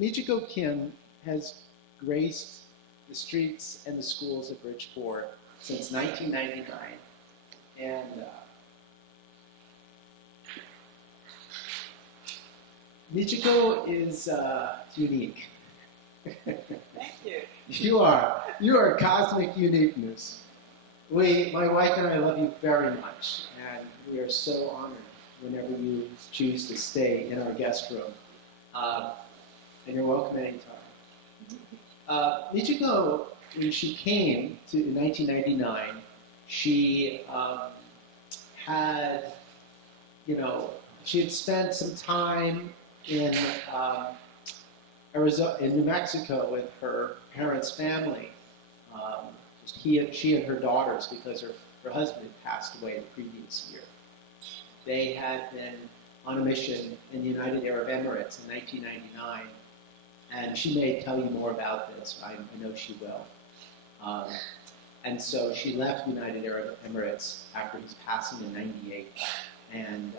Michiko Kim has graced the streets and the schools of Bridgeport since 1999. And Michiko is unique. Thank you. You are cosmic uniqueness. My wife and I love you very much, and we are so honored whenever you choose to stay in our guest room. And you're welcome anytime. Michiko, when she came in 1999, she had, she had spent some time in New Mexico with her parents' family. She and her daughters, because her husband had passed away the previous year. They had been on a mission in the United Arab Emirates in 1999, and she may tell you more about this. I know she will. And so she left United Arab Emirates after his passing in '98, and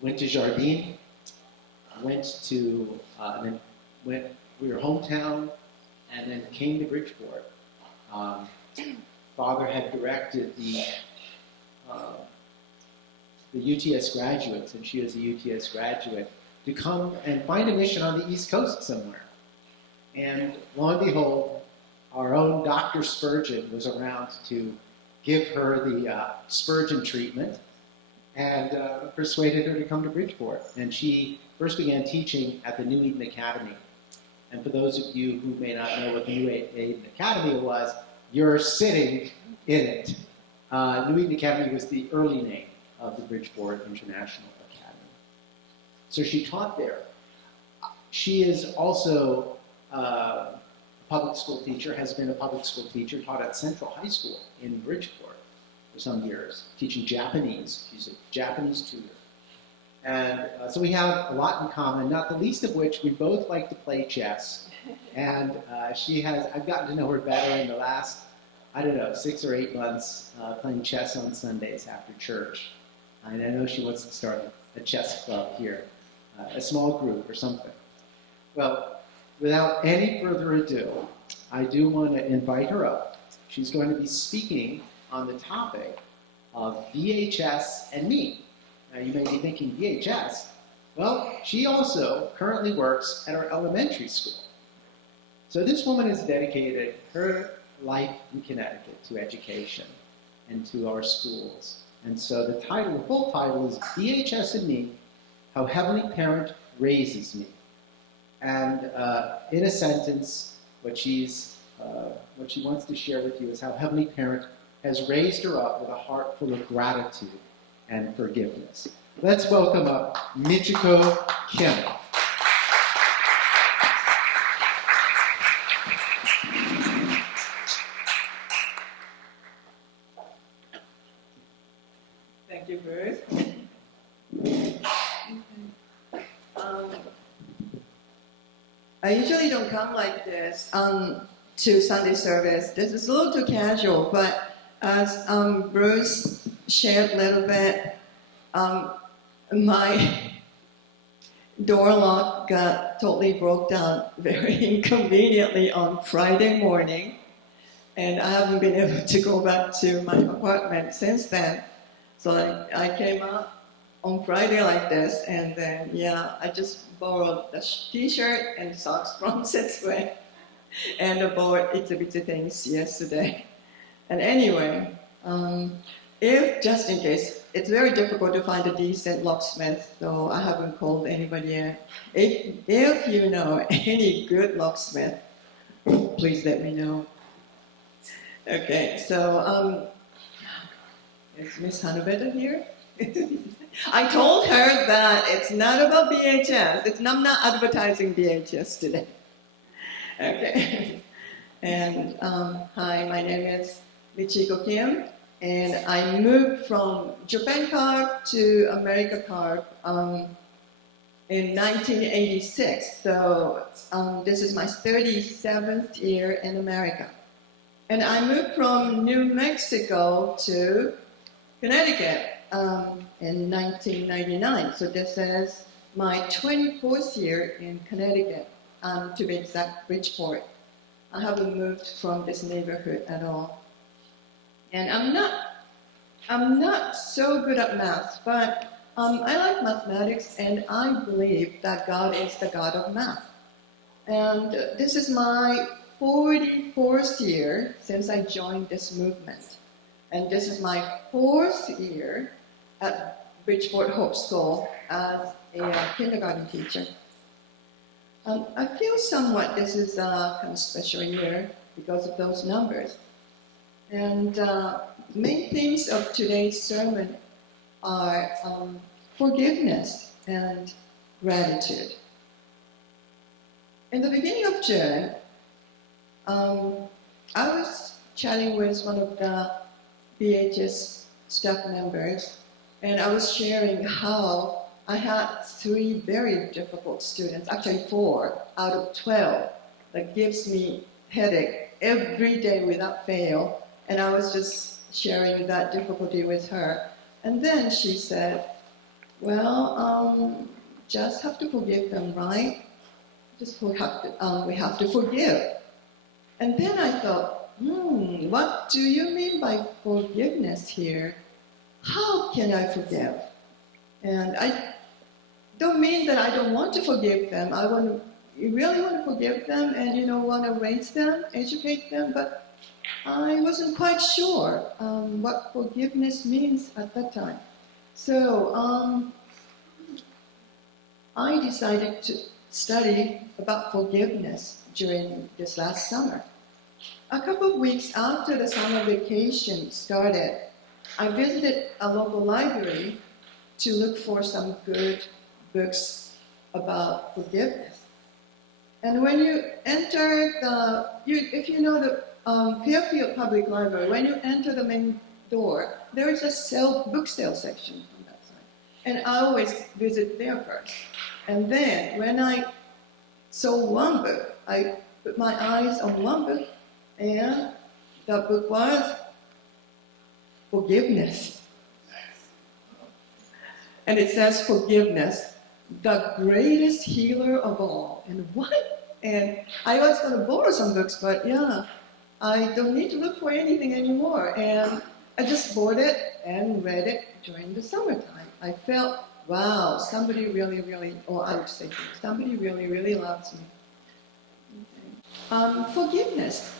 went to Jardine, we were hometown, and then came to Bridgeport. Father had directed the UTS graduates, and she is a UTS graduate, to come and find a mission on the East Coast somewhere. And lo and behold, our own Dr. Spurgeon was around to give her the Spurgeon treatment, and persuaded her to come to Bridgeport. And she first began teaching at the New Eden Academy. And for those of you who may not know what the New Eden Academy was, you're sitting in it. New Eden Academy was the early name of the Bridgeport International Academy. So she taught there. She is also a public school teacher, has been a public school teacher, taught at Central High School in Bridgeport for some years, teaching Japanese. She's a Japanese tutor. And so we have a lot in common, not the least of which we both like to play chess. And I've gotten to know her better in the last, 6 or 8 months, playing chess on Sundays after church. And I know she wants to start a chess club here, a small group or something. Well, without any further ado, I do want to invite her up. She's going to be speaking on the topic of VHS and me. Now, you may be thinking, VHS? Well, she also currently works at our elementary school. So this woman has dedicated her life in Connecticut to education and to our schools. And so the full title is VHS and Me, How Heavenly Parent Raises Me. And in a sentence, what she wants to share with you is how Heavenly Parent has raised her up with a heart full of gratitude and forgiveness. Let's welcome up Michiko Kim. Thank you, Bruce. I usually don't come like this to Sunday service. This is a little too casual, but as Bruce shared a little bit, my door lock got totally broke down very inconveniently on Friday morning, and I haven't been able to go back to my apartment since then. So I came out on Friday like this, and then, I just borrowed a t-shirt and socks from Setsue, and I bought itsy-bitsy things yesterday. And anyway, if, just in case, it's very difficult to find a decent locksmith, so I haven't called anybody yet. If you know any good locksmith, please let me know. Okay, so, is Miss Hanabeta here? I told her that it's not about VHS. I'm not advertising VHS today. Okay. And hi, my name is Michiko Kim, and I moved from Japan Carp to America Carp in 1986. So this is my 37th year in America. And I moved from New Mexico to Connecticut in 1999. So this is my 24th year in Connecticut. to be exact, Bridgeport. I haven't moved from this neighborhood at all. And I'm not so good at math, but I like mathematics, and I believe that God is the God of math. And this is my 44th year since I joined this movement. And this is my 4th year at Bridgeport Hope School as a kindergarten teacher. I feel somewhat this is a kind of special year because of those numbers. And main themes of today's sermon are forgiveness and gratitude. In the beginning of June, I was chatting with one of the BHS staff members, and I was sharing how I had 3 very difficult students, actually 4 out of 12, that gives me headache every day without fail. And I was just sharing that difficulty with her. And then she said, well, just have to forgive them, right? We have to forgive. And then I thought, what do you mean by forgiveness here? How can I forgive? And I don't mean that I don't want to forgive them. I really want to forgive them and, want to raise them, educate them, but I wasn't quite sure what forgiveness means at that time. So I decided to study about forgiveness during this last summer. A couple of weeks after the summer vacation started, I visited a local library to look for some good books about forgiveness. And when you enter if you know the Fairfield Public Library, when you enter the main door, there is a book sale section on that side. And I always visit there first. And then when I saw one book, I put my eyes on one book, and the book was Forgiveness. And it says forgiveness, the greatest healer of all. And what? And I was going to borrow some books, but I don't need to look for anything anymore. And I just bought it and read it during the summertime. I felt, wow, somebody really, really, or I would say somebody really, really loves me. Okay. Forgiveness.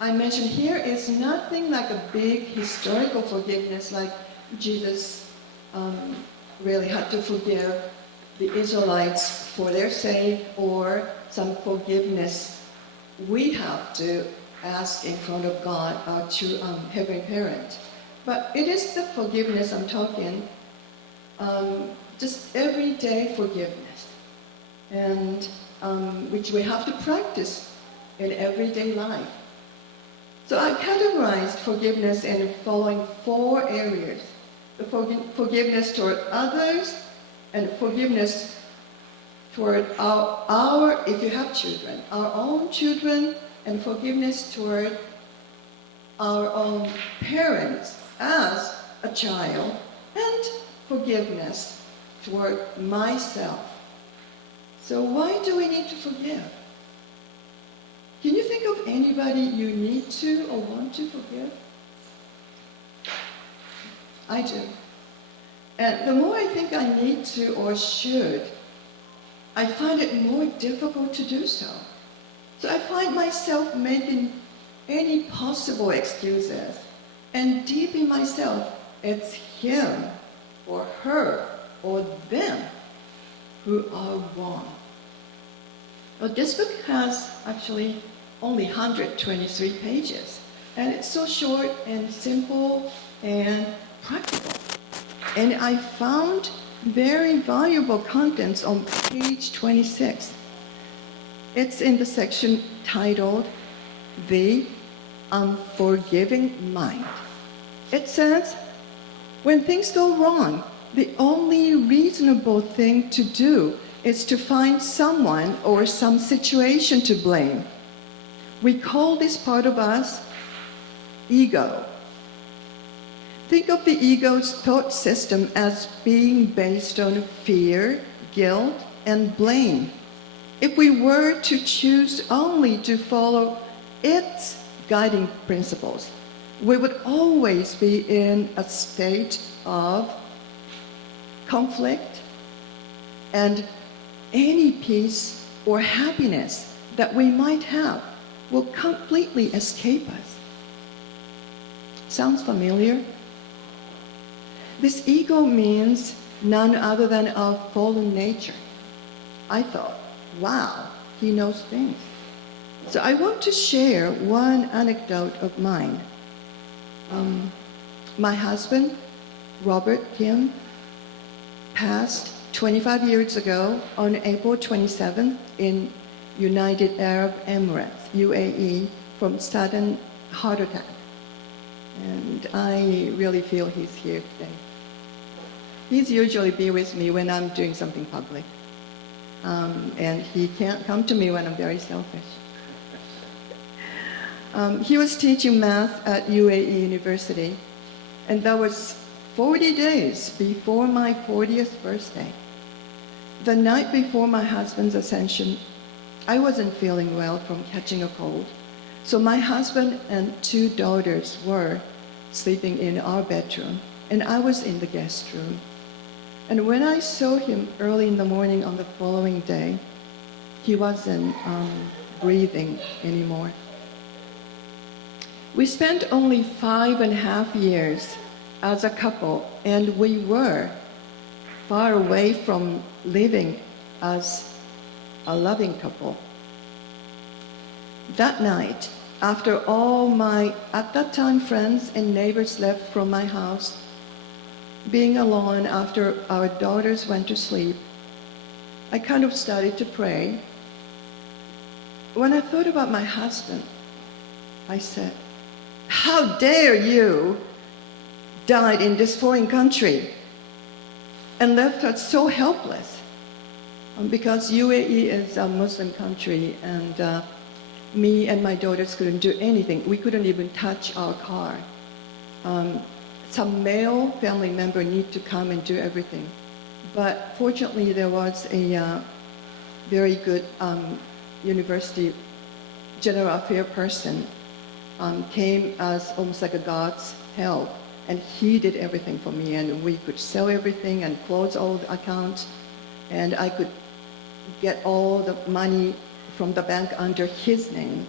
I mentioned here is nothing like a big historical forgiveness like Jesus really had to forgive the Israelites for their sake, or some forgiveness we have to ask in front of God, our true Heavenly Parent. But it is the forgiveness I'm talking, just everyday forgiveness, and which we have to practice in everyday life. So I categorized forgiveness in the following 4 areas. The forgiveness toward others, and forgiveness toward our, if you have children, our own children, and forgiveness toward our own parents as a child, and forgiveness toward myself. So why do we need to forgive? Can you think of anybody you need to or want to forgive? I do. And the more I think I need to or should, I find it more difficult to do so. So I find myself making any possible excuses. And deep in myself, it's him or her or them who are wrong. Well, this book has actually only 123 pages. And it's so short and simple and practical. And I found very valuable contents on page 26. It's in the section titled The Unforgiving Mind. It says, when things go wrong, the only reasonable thing to do is to find someone or some situation to blame. We call this part of us ego. Think of the ego's thought system as being based on fear, guilt, and blame. if we were to choose only to follow its guiding principles, we would always be in a state of conflict, and any peace or happiness that we might have will completely escape us. Sounds familiar? This ego means none other than our fallen nature. I thought, wow, he knows things. So I want to share one anecdote of mine. My husband, Robert Kim, passed 25 years ago on April 27th in United Arab Emirates, UAE, from sudden heart attack. And I really feel he's here today. He's usually be with me when I'm doing something public. And he can't come to me when I'm very selfish. He was teaching math at UAE University, and that was 40 days before my 40th birthday. The night before my husband's ascension, I wasn't feeling well from catching a cold. So my husband and 2 daughters were sleeping in our bedroom, and I was in the guest room. And when I saw him early in the morning on the following day, he wasn't breathing anymore. We spent only 5.5 years as a couple, and we were far away from living as a loving couple. That night, after all my, at that time, friends and neighbors left from my house, being alone after our daughters went to sleep, I kind of started to pray. When I thought about my husband, I said, "How dare you die in this foreign country and left us so helpless?" Because UAE is a Muslim country, and me and my daughters couldn't do anything. We couldn't even touch our car. Some male family member need to come and do everything. But fortunately, there was a very good university general affair person came as almost like a God's help, and he did everything for me, and we could sell everything and close all the accounts, and I could get all the money from the bank under his name,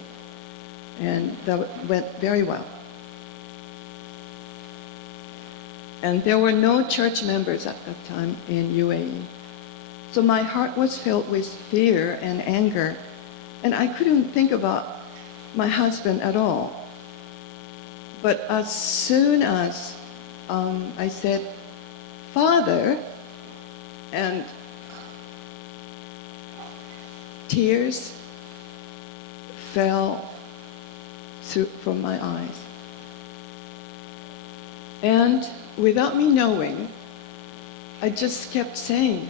and that went very well. And there were no church members at that time in UAE. So my heart was filled with fear and anger, and I couldn't think about my husband at all. But as soon as I said, "Father," and tears fell from my eyes. And without me knowing, I just kept saying,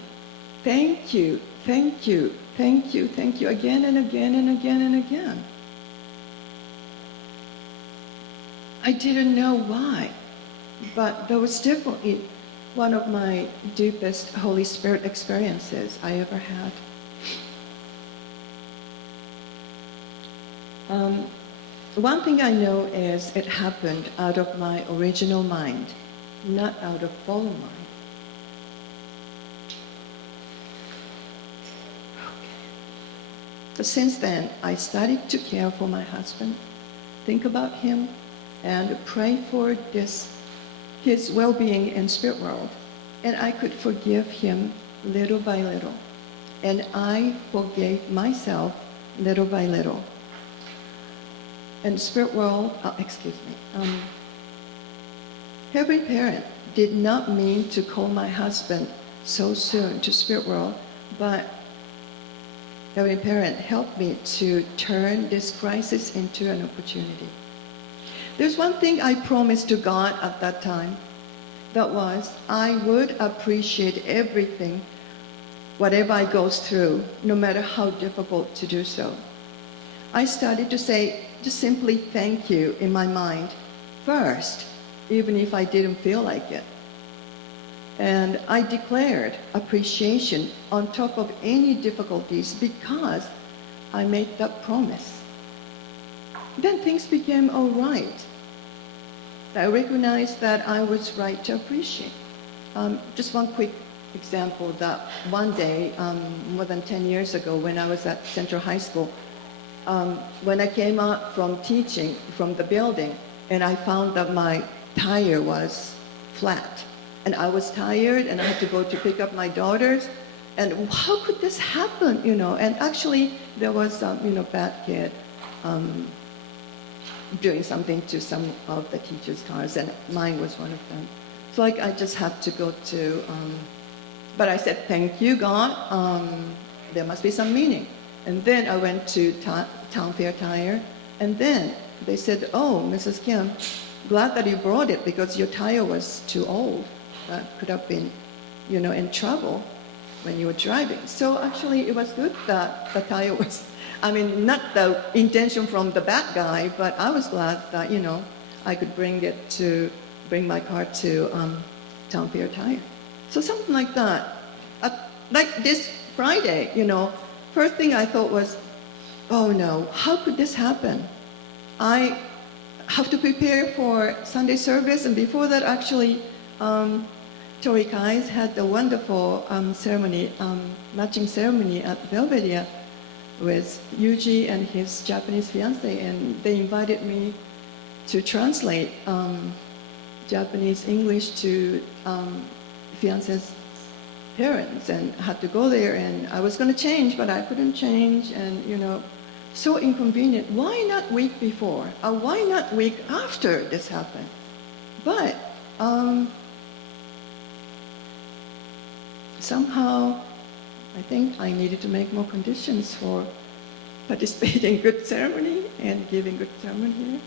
"Thank you, thank you, thank you, thank you," again and again and again and again. I didn't know why, but that was definitely one of my deepest Holy Spirit experiences I ever had. One thing I know is it happened out of my original mind, not out of fallen mind. So since then, I started to care for my husband, think about him, and pray for his well-being in spirit world. And I could forgive him little by little. And I forgave myself little by little. And spirit world, Heavenly Parent did not mean to call my husband so soon to spirit world, but Heavenly Parent helped me to turn this crisis into an opportunity. There's one thing I promised to God at that time. That was, I would appreciate everything, whatever I go through, no matter how difficult to do so. I started to say just simply thank you in my mind first, even if I didn't feel like it. And I declared appreciation on top of any difficulties because I made that promise. Then things became all right. I recognized that I was right to appreciate. Just one quick example that one day, more than 10 years ago, when I was at Central High School, when I came out from teaching from the building, and I found that my tire was flat. And I was tired, and I had to go to pick up my daughters. And how could this happen, And actually, there was some, bad kid doing something to some of the teachers' cars, and mine was one of them. So like I just had to go to, but I said, thank you, God. There must be some meaning. And then I went to Town Fair Tire, and then they said, oh, Mrs. Kim, glad that you brought it because your tire was too old. Could have been, in trouble when you were driving. So actually it was good that the tire was, not the intention from the bad guy, but I was glad that, I could bring my car to Town Fair Tire. So something like that. Like this Friday, first thing I thought was, oh no, how could this happen? I have to prepare for Sunday service, and before that actually, Tori Kais had a wonderful ceremony, matching ceremony at Belvedere with Yuji and his Japanese fiance, and they invited me to translate Japanese English to fiance's parents, and had to go there, and I was going to change, but I couldn't change, and so inconvenient. Why not week before? Or why not week after this happened? But somehow, I think I needed to make more conditions for participating in good ceremony and giving good sermon here.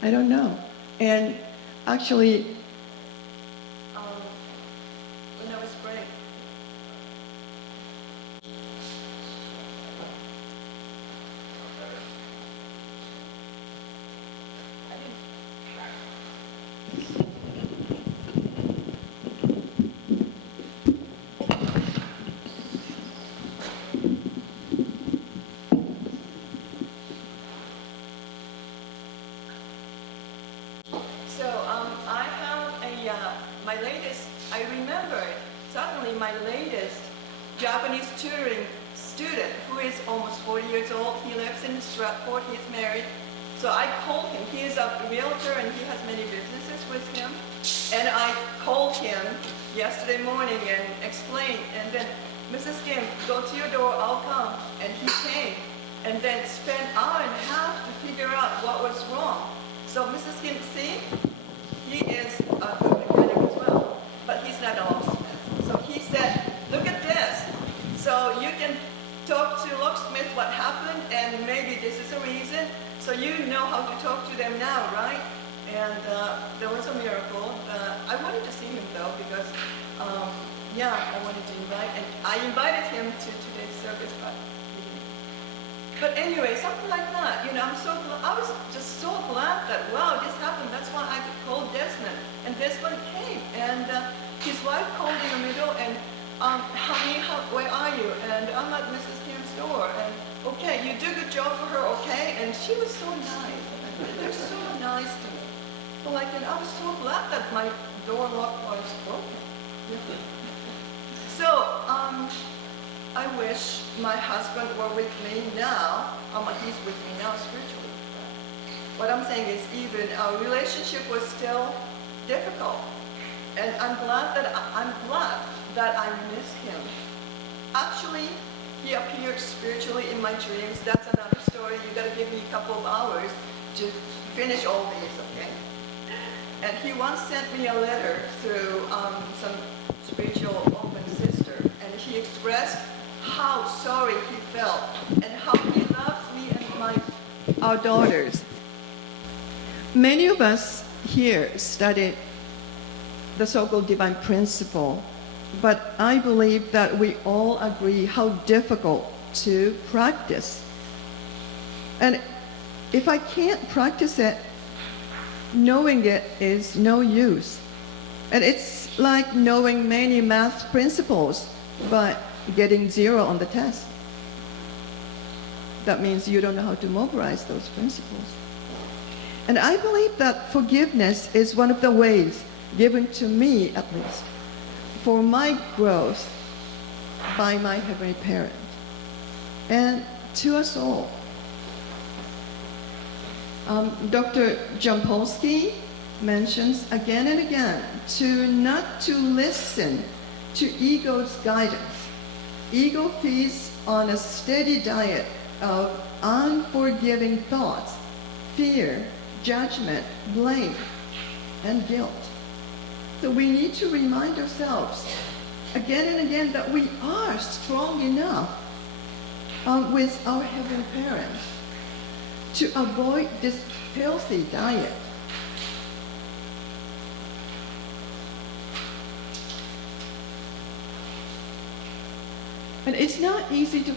I don't know. And actually, when I was praying, my latest, I remembered suddenly my latest Japanese tutoring student who is almost 40 years old. He lives in Stratford, he's married. So I called him, he is a realtor and he has many businesses with him. And I called him yesterday morning and explained, and then, Mrs. Kim, go to your door, I'll come. And he came, and then spent an hour and a half to figure out what was wrong. So Mrs. Kim, see, he is a good mechanic as well, but he's not a locksmith. So he said, look at this. So you can talk to locksmith what happened, and maybe this is a reason. So you know how to talk to them now, right? And there was a miracle. I wanted to see him though, because I wanted to invite, and I invited him to today's service, but anyway, something like that. I was just so glad that, wow, this happened. That's why I could call Desmond. And Desmond came, and his wife called in the middle, and, honey, where are you? And I'm at Mrs. Kim's door, and, okay, you do a good job for her, okay? And she was so nice. They're so nice to me. Well, I was so glad that my door lock was broken. So, I wish my husband were with me now. He's with me now spiritually. What I'm saying is, even our relationship was still difficult, and I'm glad that I missed him. Actually, he appeared spiritually in my dreams. That's another story. You got to give me a couple of hours to finish all these, okay? And he once sent me a letter through some spiritual open sister, and he expressed how sorry he felt and how he loves me and our daughters. Many of us here studied the so-called divine principle, but I believe that we all agree how difficult to practice. And if I can't practice it, knowing it is no use. And it's like knowing many math principles, but getting 0 on the test. That means you don't know how to mobilize those principles. And I believe that forgiveness is one of the ways, given to me at least, for my growth by my Heavenly Parent, and to us all. Dr. Jampolsky mentions again and again not to listen to ego's guidance. Ego feeds on a steady diet of unforgiving thoughts, fear, judgment, blame, and guilt. So we need to remind ourselves again and again that we are strong enough with our Heavenly Parent to avoid this healthy diet. And it's not easy to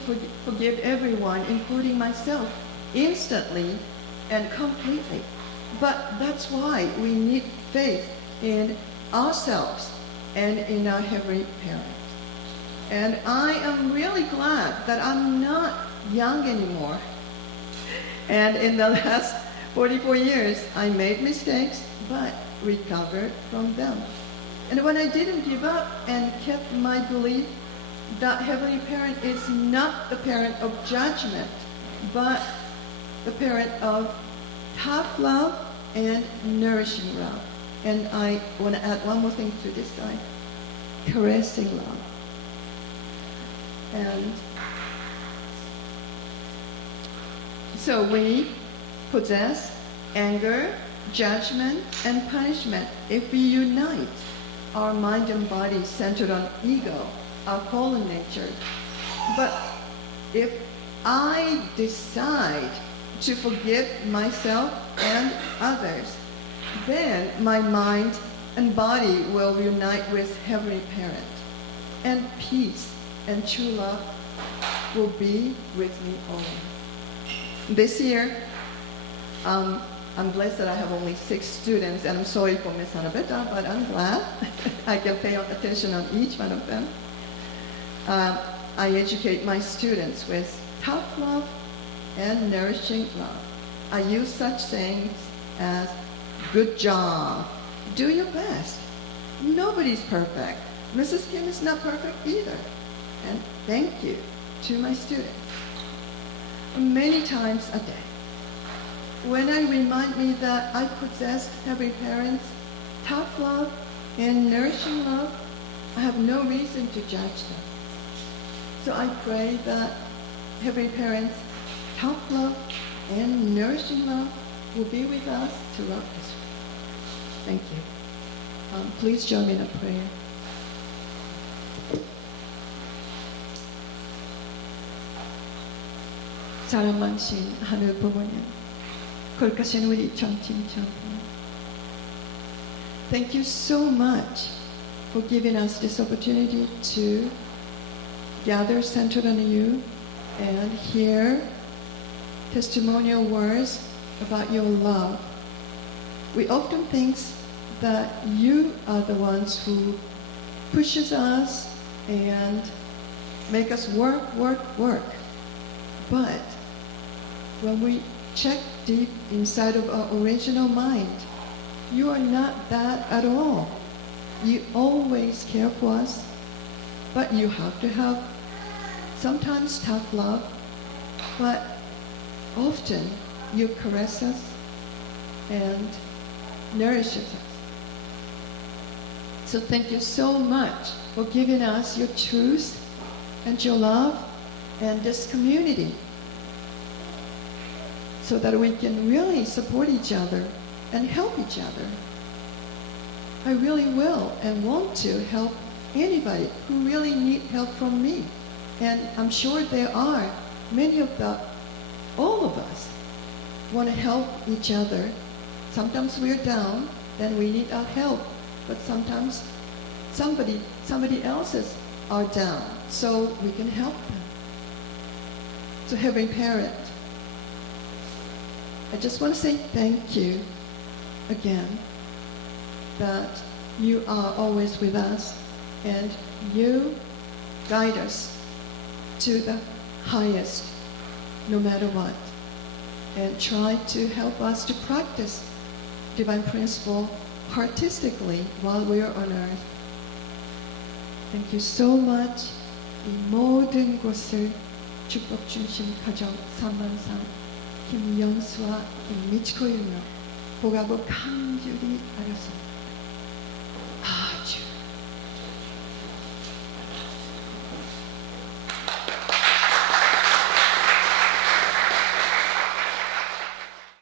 forgive everyone, including myself, instantly and completely. But that's why we need faith in ourselves and in our Heavenly Parent. And I am really glad that I'm not young anymore. And in the last 44 years, I made mistakes, but recovered from them. And when I didn't give up and kept my belief that Heavenly Parent is not the parent of judgment, but the parent of tough love and nourishing love. And I want to add one more thing to this side, caressing love. And so we possess anger, judgment, and punishment if we unite our mind and body centered on ego, our fallen nature. But if I decide to forgive myself and others, then my mind and body will unite with Heavenly Parent, and peace and true love will be with me always. This year, I'm blessed that I have only 6 students, and I'm sorry for Miss Anabetta, but I'm glad I can pay attention on each one of them. I educate my students with tough love and nourishing love. I use such things as good job, do your best. Nobody's perfect. Mrs. Kim is not perfect either. And thank you to my students. Many times a day, when I remind me that I possess Heavenly Parents' tough love and nourishing love, I have no reason to judge them. So I pray that Heavenly Parents' tough love and nourishing love will be with us throughout this week. Thank you. Please join me in a prayer. 사랑하신 하늘 부모님, 거룩하신 우리 전팀 전부, thank you so much for giving us this opportunity to gather centered on you and hear testimonial words about your love. We often think that you are the ones who pushes us and make us work. But when we check deep inside of our original mind, you are not that at all. You always care for us, but you have to have sometimes tough love, but often you caress us and nourishes us. So thank you so much for giving us your truth and your love and this community, so that we can really support each other and help each other. I really will and want to help anybody who really need help from me. And I'm sure there are many of all of us want to help each other. Sometimes we're down, then we need our help. But sometimes somebody else's are down, so we can help them. So Heavenly Parent, I just want to say thank you again that you are always with us, and you guide us to the highest, no matter what, and try to help us to practice divine principle artistically while we are on earth. Thank you so much. 이 모든 것을 축복 주신 가정 3만상 김영수와 김미치코이며 보가고 간절히 알았습니다.